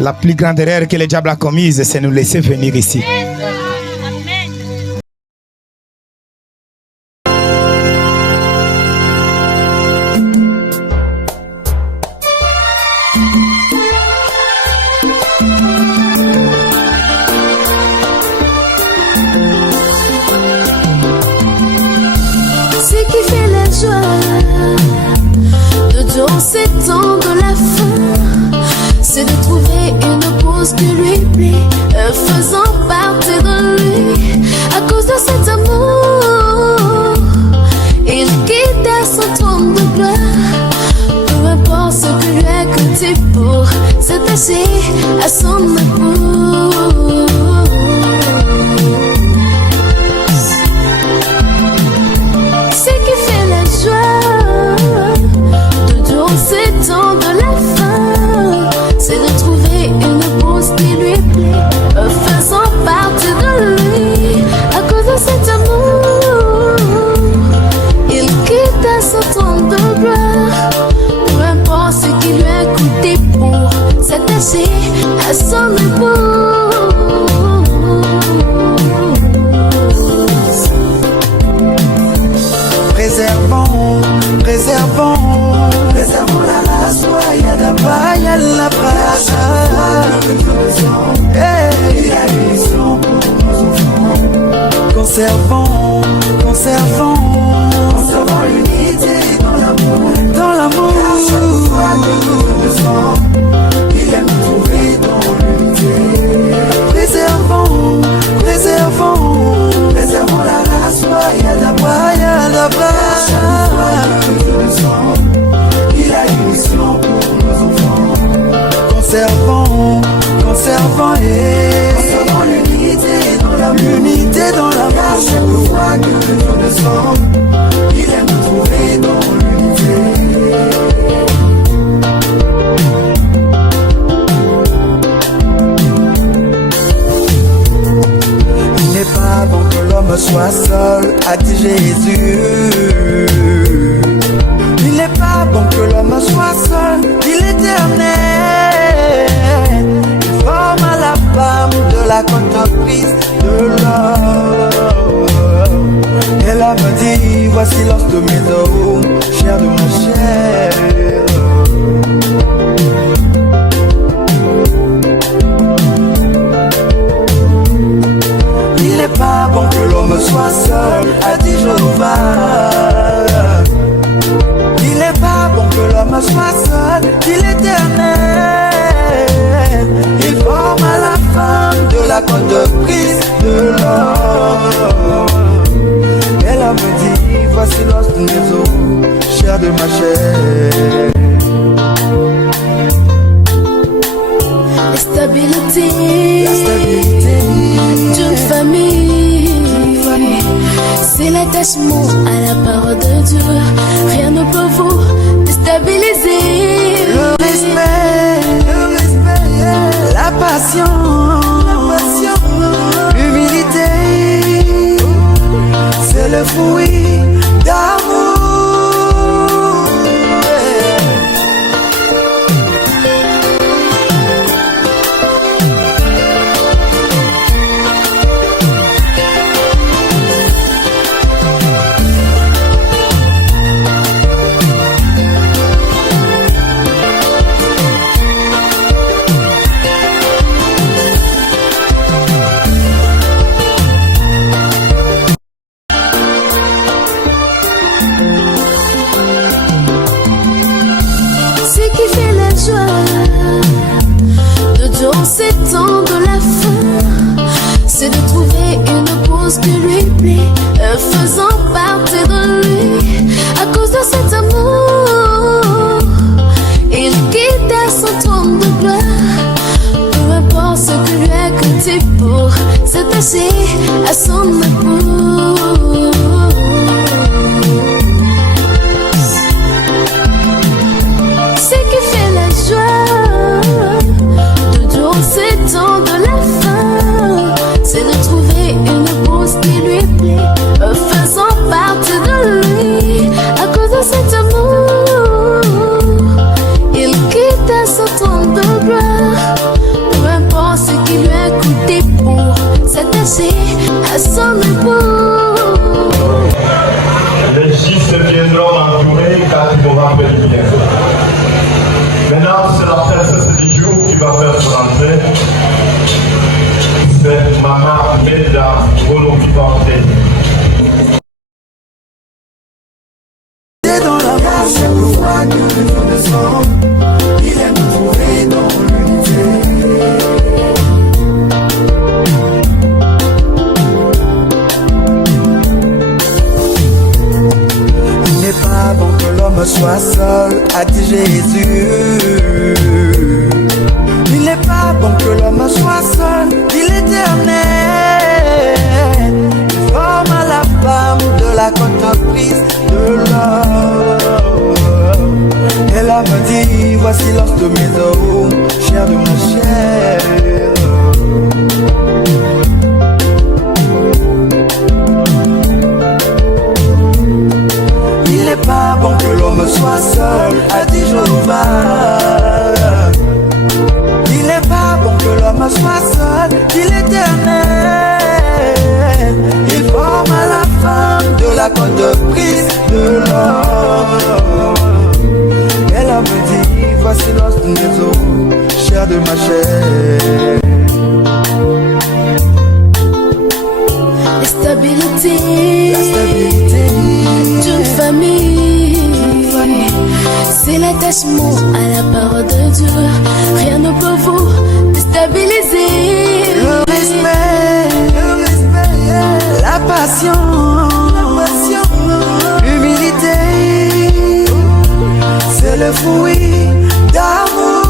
La plus grande erreur que le diable a commise, c'est nous laisser venir ici. Ce qui fait la joie de dans ces temps de la fin, c'est de trouver une cause qui lui plaît, faisant partie de lui. À cause de cet amour, il quitte son trône de gloire. Peu importe ce que lui a coûté pour s'attacher à son amour. Ce qui fait la joie de dans ces temps de la fin, c'est de trouver une cause qui lui plaît, faisant partie de lui. À cause de cet amour, il quitte son trône de gloire. Peu importe ce qui lui a coûté pour s'attacher à son amour. Préservons, préservons, préservons la race, la bracha. Il y a une mission pour nos enfants. Conservons, conservons, conservons l'unité dans l'amour. Dans l'amour. Car chaque fois que nous besoin, il aime nous trouver dans l'unité. Préservons, préservons, préservons la race, la bracha. Il a une mission pour nos enfants. Conservons, conservons conservons l'unité dans l'amour. L'unité dans l'amour. Car chaque fois que nous descendons, il aime nous trouver dans l'unité. Il n'est pas bon que l'homme soit seul, a dit Jésus. Il n'est pas bon que l'homme soit seul, dit l'Éternel. Il forme à la femme de la contemplice de l'homme. Et l'homme dit, voici l'os de mes os, chair de ma chair. Il n'est pas bon que l'homme soit seul, a dit Jéhovah. Il n'est pas bon que l'homme soit seul, dit l'Éternel. Il forme à la femme de la côte de Christ de l'homme. Et l'homme dit, voici l'os de mes os, chair de ma chair. La stabilité d'une famille, c'est l'attachement à la parole de Dieu. Rien ne peut vous déstabiliser. Le respect, la passion, l'humilité, c'est le fruit d'amour. Ces temps de la fin, c'est de trouver une cause qui lui plaît, faisant partie de lui. À cause de cet amour, il quitte son trône de gloire. Peu importe ce que lui a coûté pour s'attacher à son amour. Ce qui fait la joie de ces temps de la fin, c'est de trouver une cause qui lui plaît, faisant partie de lui. À cause de cet amour, il quitte son trône de gloire. après ce 10 jours qui va faire son entrée, c'est Maman Melda Rolon-Vivante. C'est dans la marche, chaque fois que le jour descend, il aime nous trouver dans l'unité. Il n'est pas bon que l'homme soit seul, a dit Jésus. Il n'est pas bon que l'homme soit seul, dit l'Éternel. Il forme à la femme de la côte prise de l'homme. Et l'homme dit, voici l'os de mes os, chair de ma chair. Il n'est pas bon que l'homme soit seul, a dit Jéhovah. Il n'est pas bon que l'homme soit seul, dit l'Éternel. Il forme à la femme de la côte prise de l'homme. Et l'homme dit, voici l'os de mes os, chair de ma chair. La stabilité d'une famille, c'est l'attachement à la parole de Dieu. Rien ne peut vous déstabiliser. Le respect, la passion, l'humilité, c'est le fruit d'amour.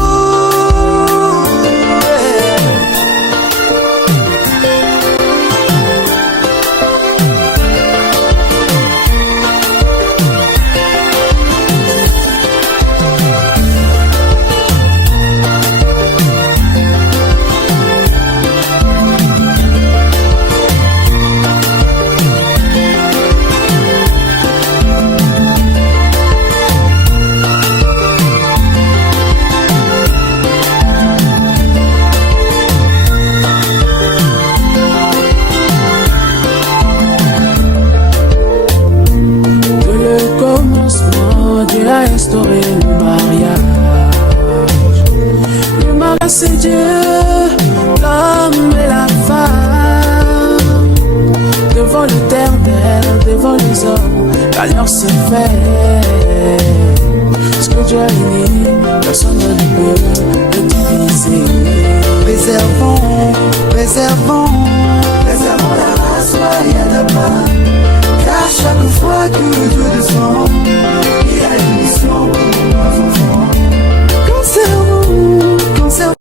Dieu a instauré le mariage. Le mariage c'est Dieu, l'homme et la femme. Devant l'Éternel, devant les hommes, l'alliance se fait. Ce que Dieu a uni, personne ne peut le diviser. Préservons, préservons, préservons la race royale de bas. Car chaque fois que Dieu descend, il a une mission pour nos enfants. Conservons, conservons.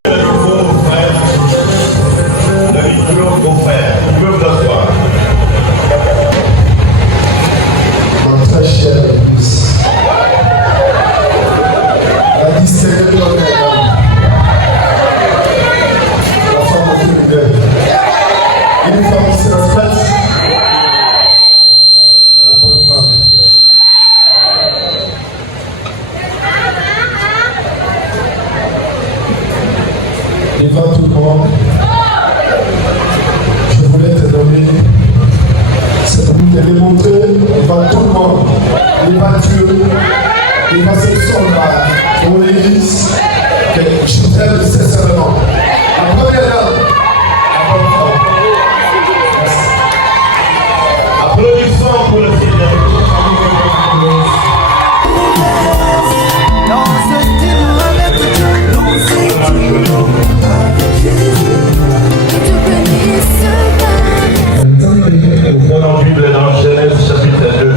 Très cher épouse, la distinguée de notre la femme de l'univers, une femme qui se respecte, la bonne femme. Devant tout le monde, je voulais te donner, c'est pour te démontrer devant tout le monde, devant Dieu, devant cette personne-là, pour l'église, que je t'aime sincèrement. La première dame, la bonne femme. Applaudissons pour le Seigneur. Dans ce temps avec Dieu, dans ce temps avec Jésus. Te bénisse, Dans la Bible, dans Genèse chapitre 2,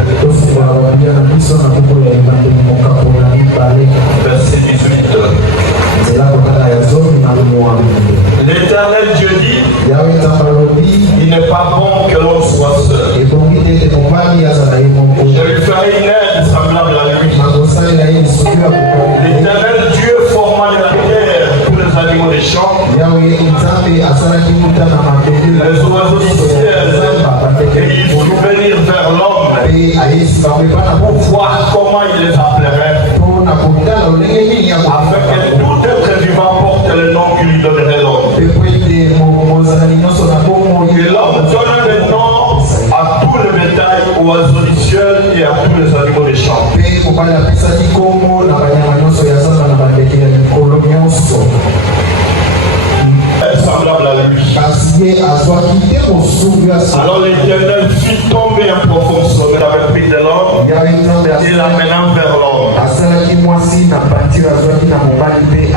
verset 18. L'Éternel Dieu dit, il n'est pas bon que l'on soit seul. Je lui ferai une aide semblable à lui. L'Éternel Dieu forma la terre pour les animaux des champs, les oiseaux du ciel, et il faut venir vers l'homme pour voir comment il les appellerait, afin que tout être vivant porte le nom qu'il lui donnerait l'homme. Et l'homme donne le nom à tout le bétail, aux oiseaux du ciel et à tous les animaux des champs. Alors l'Éternel fit tomber un profond sommeil avec pris de l'homme et l'amenant vers l'homme.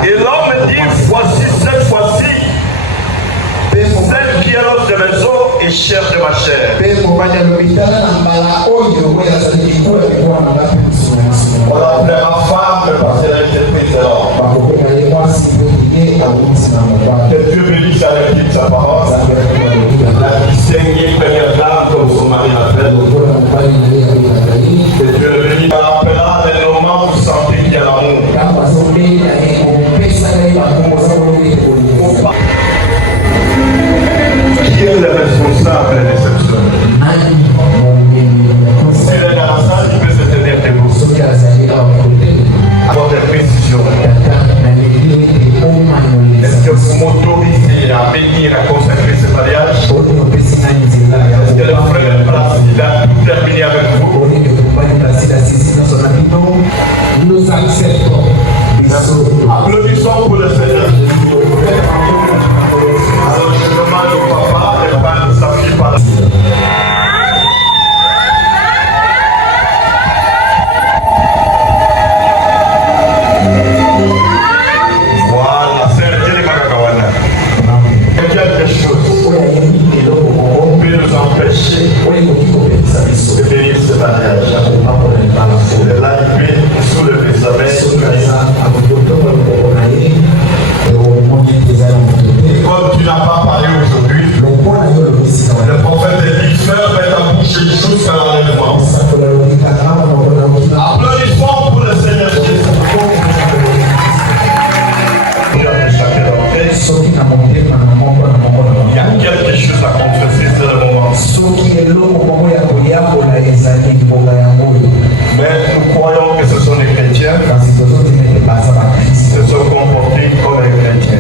Et l'homme dit, voici cette fois-ci, celle qui est l'homme de maison et chair de ma chair. On l'appellera femme parce qu'elle a été prise de l'homme. Que Dieu bénisse sa lecture sa parole. La distinguée première dame, comme son mari l'appelle. Que Dieu le bénisse. On l'appellera les moments où vous sentez qu'il y a l'amour. Qui est le responsable de l'exception? S'il est dans la salle, il peut se tenir debout. Avoir des précisions. Est-ce que vous m'autorisez à venir à consacrer ce mariage? Est-ce que le frère Placide a tout terminé avec vous? Nous acceptons. Applaudissons pour le Seigneur. Alors je demande au papa de prendre sa fille par la Voilà, c'est le Télémagagawana. Quelque chose peut nous empêcher de bénir ce mariage. De l'allumer, soulever sa main. Comme tu n'as pas parlé aujourd'hui, le prophète dit, frère, met ta bouche jusqu'à l'enlèvement. Applaudissons pour le Seigneur Jésus. Il y a quelque chose à confesser, c'est le moment. Mais nous croyons que ce sont les chrétiens qui se sont comportés comme les chrétiens.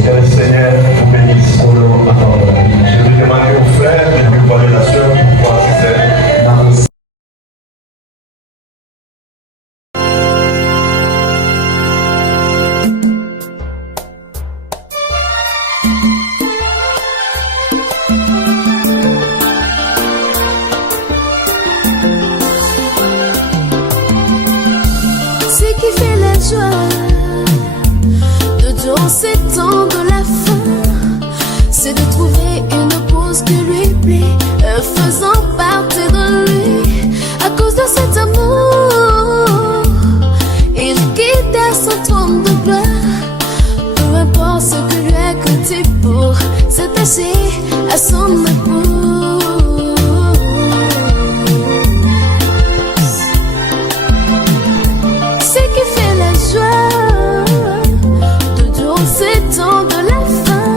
Que le Seigneur vous bénisse. Je vais demander aux frères de lui parler la soeur pour pouvoir se faire. Ce qui fait la joie de tous ces temps de la fin, c'est de trouver une cause qui lui plaît, faisant partie de lui. À cause de cet amour, il quitta son trône de gloire. Peu importe ce que lui a coûté pour s'attacher à son époux. Ce qui fait la joie de tous ces temps de la fin,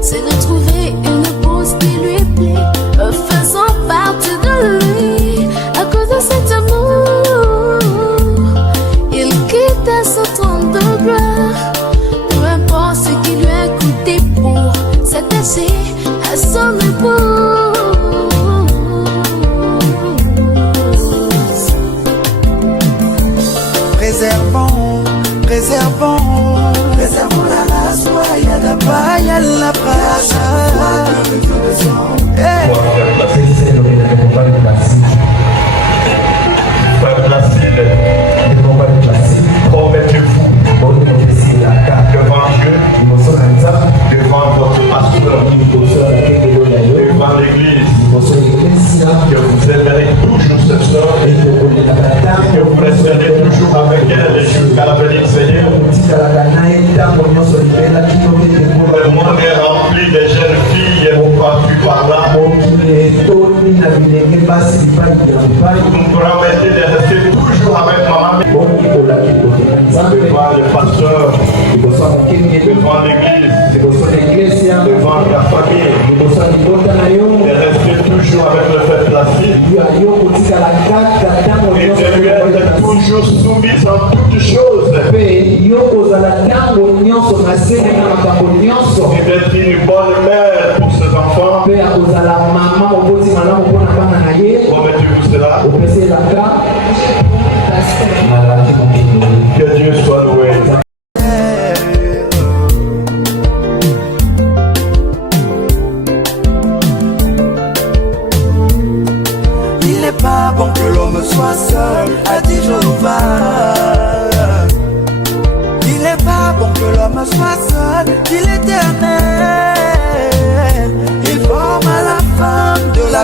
c'est de trouver une cause qui lui plaît, faisant partie de lui. À cause de cet amour, il quitta son trône de gloire. Peu importe ce qui lui a coûté pour s'attacher à son époux. Préservons la joie, y'a la paille, y'a la brasse. Frère Placide, promettez-vous devant Dieu, devant votre pasteur, devant l'église, que vous aimerez toujours cette soeur, que vous resterez toujours avec elle jusqu'à la venue du Seigneur. Le monde est rempli de jeunes filles partout par là. Vous me promettez de rester toujours avec maman. Devant le pasteur, devant l'église, devant la famille, de rester toujours avec le frère Placide. Et de lui être toujours soumise en toutes choses. Et d'être une bonne mère pour ses enfants. Promettez-vous cela? Que Dieu soit loué. pas bon que l'homme soit seul, dit l'Éternel. Il forme à la femme de la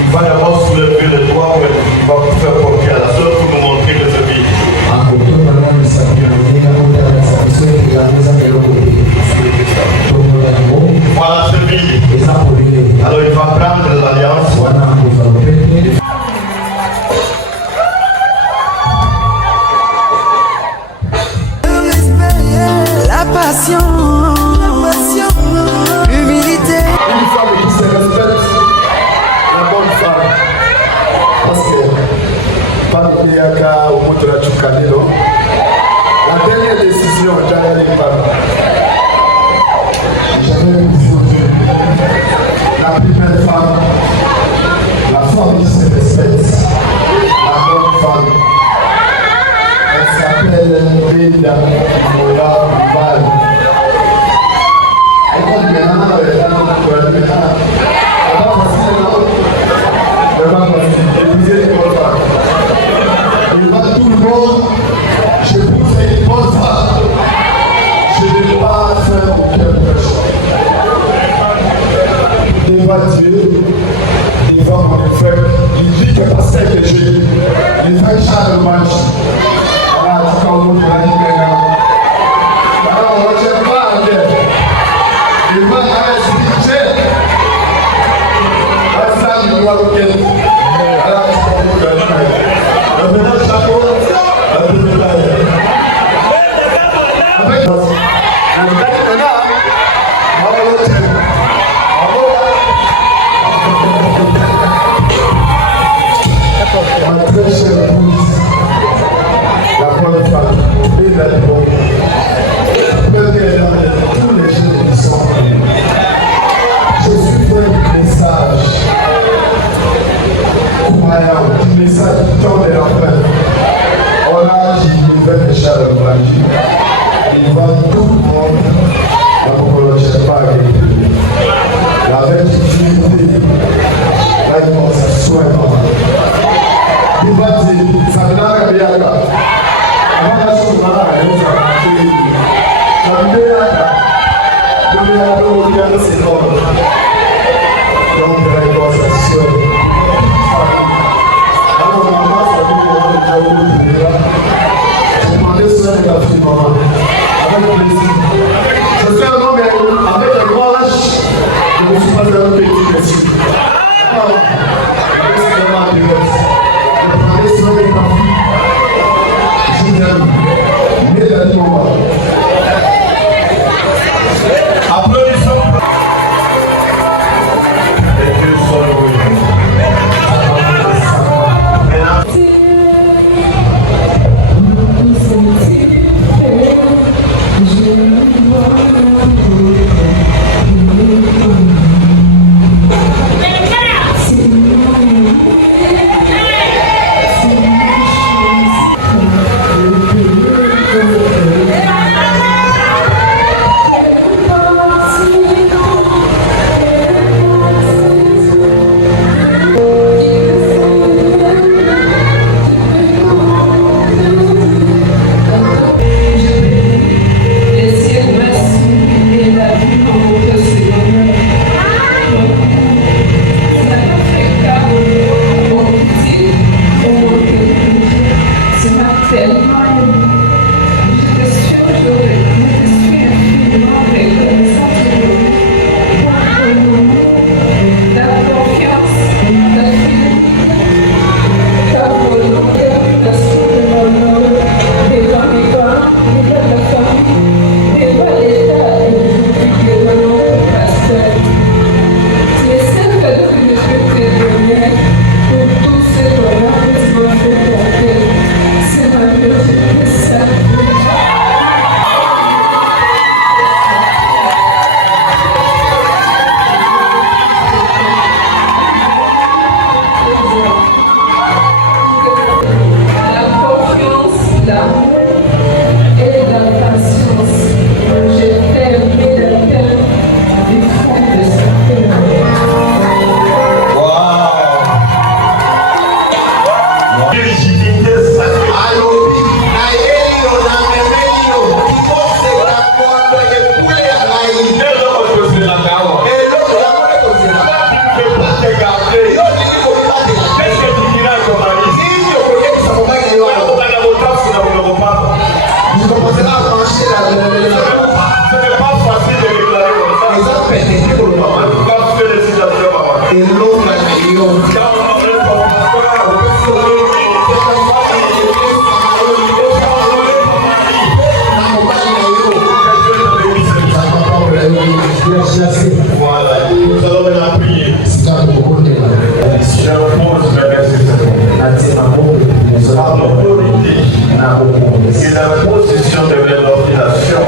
Il va d'abord soulever le doigt, il va vous faire porter à la soeur pour nous montrer que c'est bien. Voilà ce billet. Alors il va prendre l'alliance. la passion, l'humilité. Une femme qui se respecte, la bonne femme. Parce que, pas de Yaka au bout de la Chukanelo, la dernière décision, j'avais les femmes. J'avais une vision de la plus belle femme, la femme qui se respecte, la bonne femme. Elle s'appelle Reda Mola Val. Il va tout le monde, je pousse une bonne femme. Je ne vais pas faire aucun péché. Devant Dieu, devant mon frère, il dit que parce que Dieu, il fait chaque match. Alors, tu vas vous dire maintenant. Alors, on ne tient pas en guerre. Il va expliquer. Ça, il doit le dire. Alors, tu vas vous dire. Le ménage chapeau, le ménage. Avec le ménage, on va le tient. Ma très chère épouse, la bonne femme, et la bonne. Peut-être dans tous les jours qui sont venus. Je suis fait du message. Croyant, du message du temps de la fin. On a dit qu'il veut que Charles Blanchi. Il va tout le monde. La population pas avec lui. La verticalité, la dimension est pas. Il va dire, ça ne l'a pas bien. Avant la chose, on a je suis un homme avec un grand lâche. Je ne suis pas un petit monsieur. et la position de l'ordination.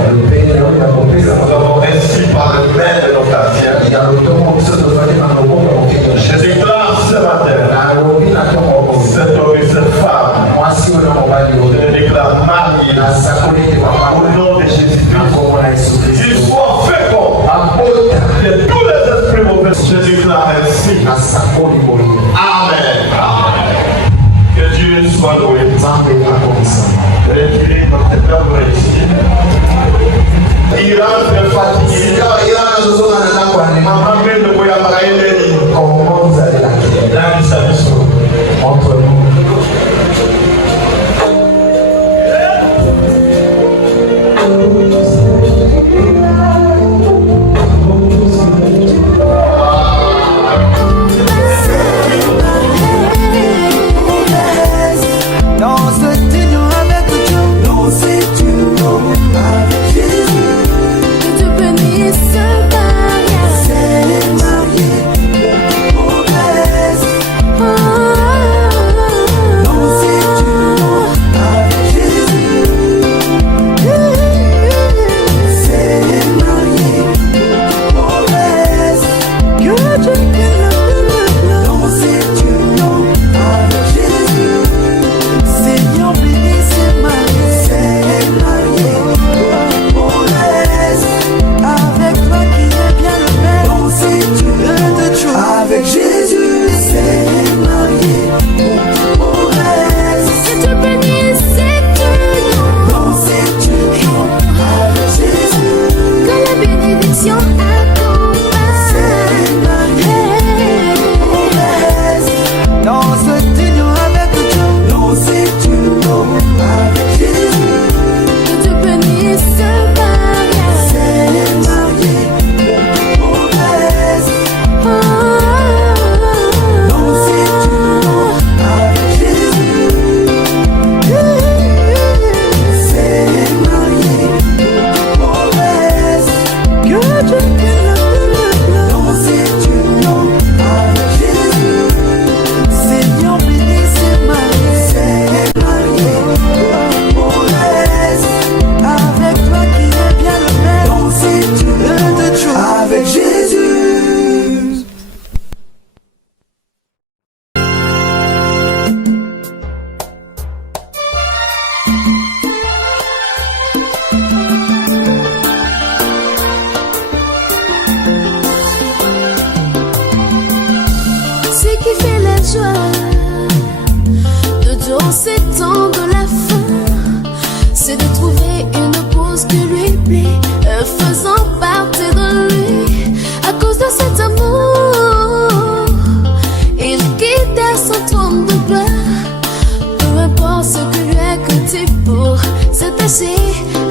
Nous avons ainsi par le main de nos quartiers. Je déclare ce matin cet homme et cette femme. Je les déclare mariés au nom de Jésus-Christ. Ils sont féconds de tous les esprits mauvais. Je déclare ainsi. Amen. Que Dieu soit loué. Retirez notre œuvre ici. Il rentre fatigué. Maman ne peut pas entre nous.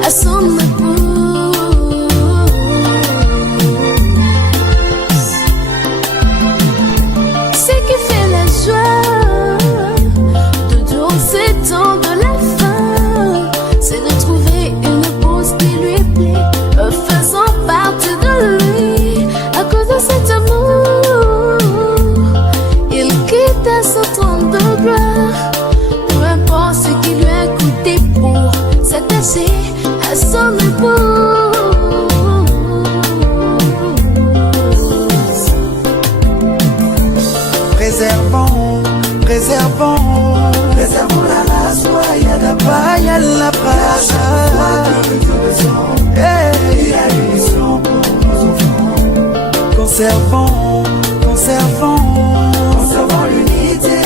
À son époux, ce qui fait la joie de tous ces temps de la fin, c'est de trouver une épouse qui lui plaît, faisant partie de lui. À cause de cet amour, il quitte son trône de gloire. Peu importe ce qui lui a coûté pour s'attacher à son épouse. Préservons, préservons, préservons la race royale, il y a une mission pour nos enfants. Conservons, conservons, conservons l'unité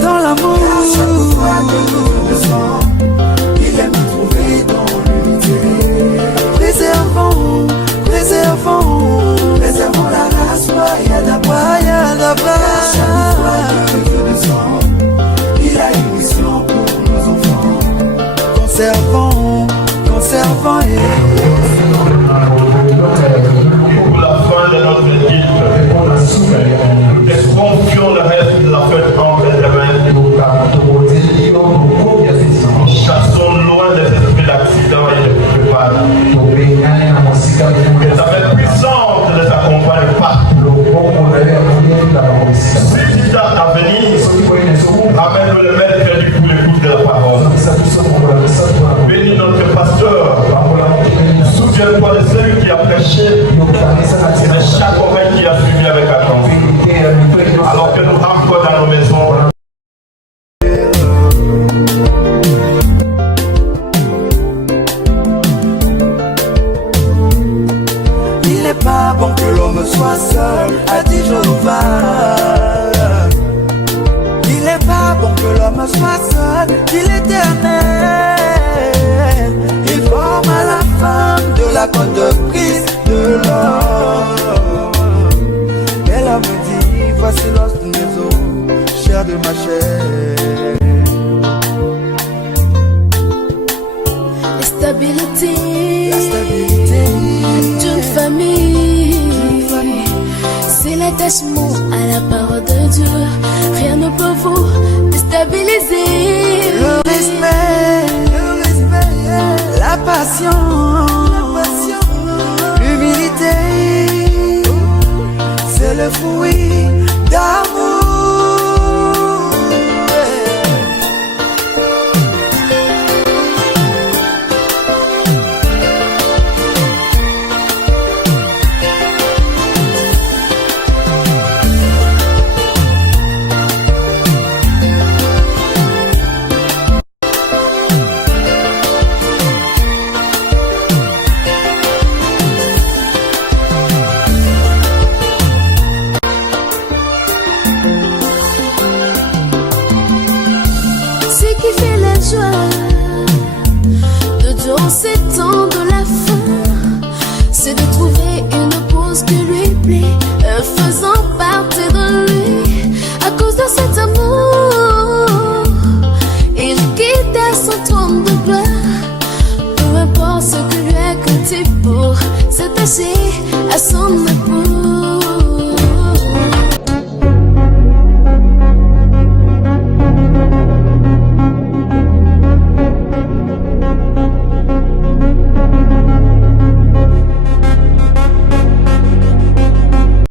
dans l'amour, car chaque fois que nous besoin, il aime nous trouver dans l'unité. Préservons, préservons, préservons la race royale, car chaque fois que nous besoin, il a une mission pour nos enfants. Conservons, conservons et pour la fin de notre équipe, nous confions le reste de la fête entre les mains. Chassons loin les esprits d'accident et de préparation. Que ta main puissante les accompagne partout. Si tu as à venir, amène-nous le maître perdu pour l'écoute de la parole. attachement à la parole de Dieu, rien ne peut vous déstabiliser. Le respect, la passion, l'humilité, c'est le fruit d'amour. Ce qui fait la joie de Dieu en ces temps de la fin, c'est de trouver une cause qui lui plaît, faisant partie de lui. À cause de cet amour, il quitta son trône de gloire. Peu importe ce que lui a coûté pour s'attacher à son époux.